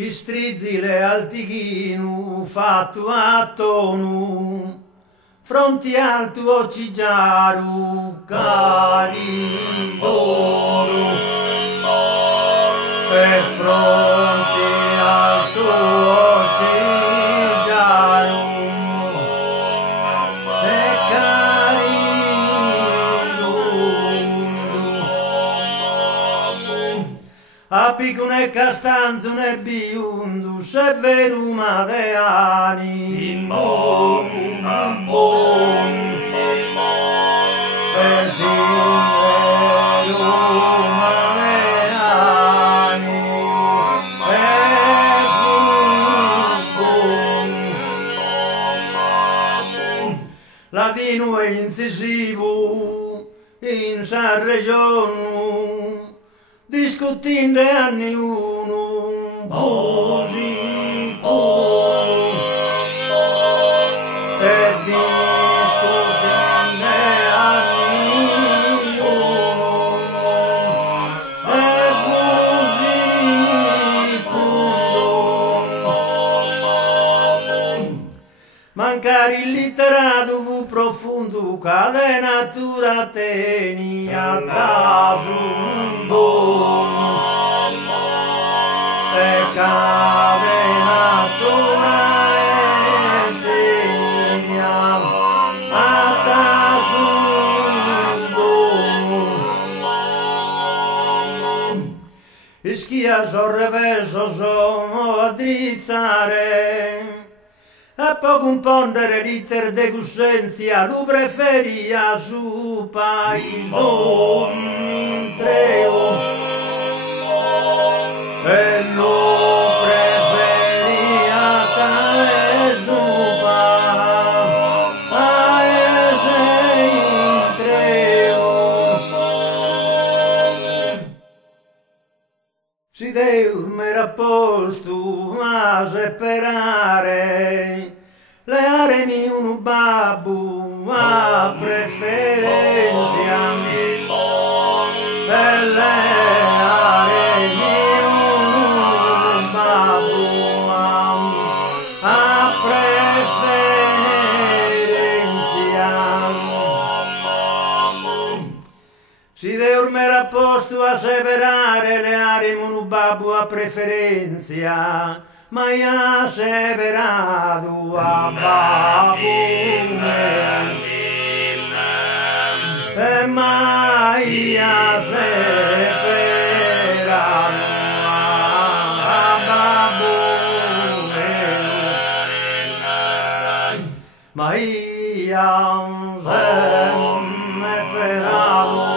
Istrizzi le altighinu fatto a tonu, fronti al tuo cigiaru cari d'oro, e fronti al tuo cigiaru e cari d'oro. Appicune castanzune biundu, se veru madeani, Imbon, imbon, e veru madeani, e fucum. Ladino e incisivo in San Regionu, discutinde anni uno, posico, e discutinde anni uno, e posico. Mancare il literato fu profondo, cade natura teni a e cade natura teni a Ischia so reverso sono a drizzare, a poco un pondere l'iter de cuscenzia, lu preferia su paese in treo, e lo preferia tae su paese in treo. Si deu m'era posto a separare, le aremi un babbo a preferenza, e le aremi un babbo a preferenza. Si deu m'era posto a separare, le aremi un babbo a preferenza, ma io severato a babune, e mai io severato a babune, ma io severato